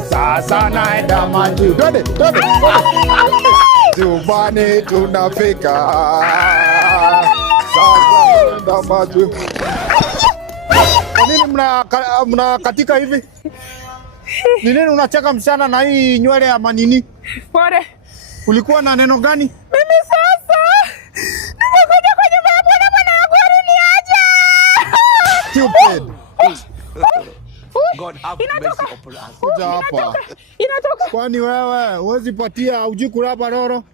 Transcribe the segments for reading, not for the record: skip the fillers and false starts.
Sasa naenda majuu. Twende. Jubani tunafika. Sasa naenda majuu. Kwa nini mna katika hivi? Ni nini unacheka msichana na hii nywele ya manini? Pole. Ulikuwa na neno gani? Mimi sasa nimekuja kwa nyumba ya bwana wangu aliniacha. Stupid. God have mercy upon us. Kuja hapa. Inatoka. Kwani wewe huwezi patia hujui kuraba roro?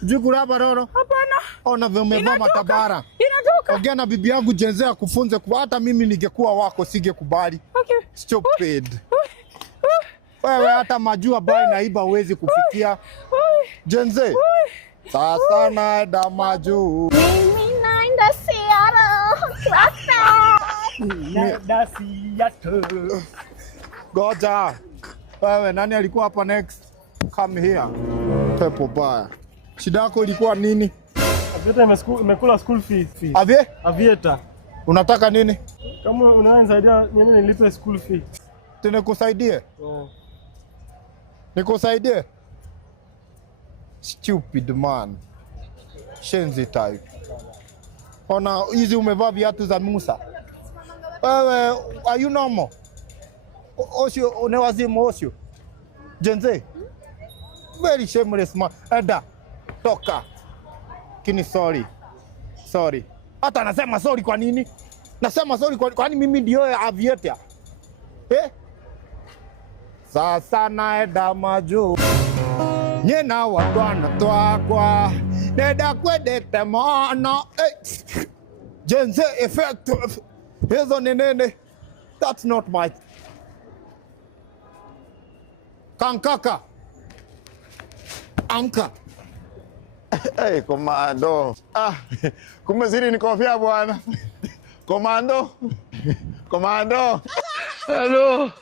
Hujui kuraba roro? Hapana. Ona vile umevaa matabara. Inatoka. Ongea na bibi yangu Jenze akufunze kwa hata mimi ningekuwa wako singekubali. Okay. Stupid. Wewe hata majua bai naiba huwezi kufikia. Jenze. Sasa naenda majuu. Mimi naenda Seattle. Goja. Wewe nani alikuwa hapa next? Come here. Pepo baya. Shida yako ilikuwa nini? Avieta imekula school fees. Avieta. Unataka nini? Kama unaweza nisaidia mimi nilipe school fee. Nikusaidie? Nikusaidie? Stupid man. Shenzi type. Ona hizi umevaa viatu za Musa. Wewe, are you normal? Osio, unewazimu Osio. Jenze. Very shameless man. Eda, toka. Kini sorry. Sorry. Hata nasema sorry kwa nini? Nasema sorry kwani mimi ndio Avieta. Sasa naenda majuu. Nyena wadwana twakwa. Neda kwedete mono. Jenze effect. Hizo ni nene. That's not my... Kankaka. Anka. Hey, komando. Kumbe siri ni kofia bwana. Komando. Komando. Hello.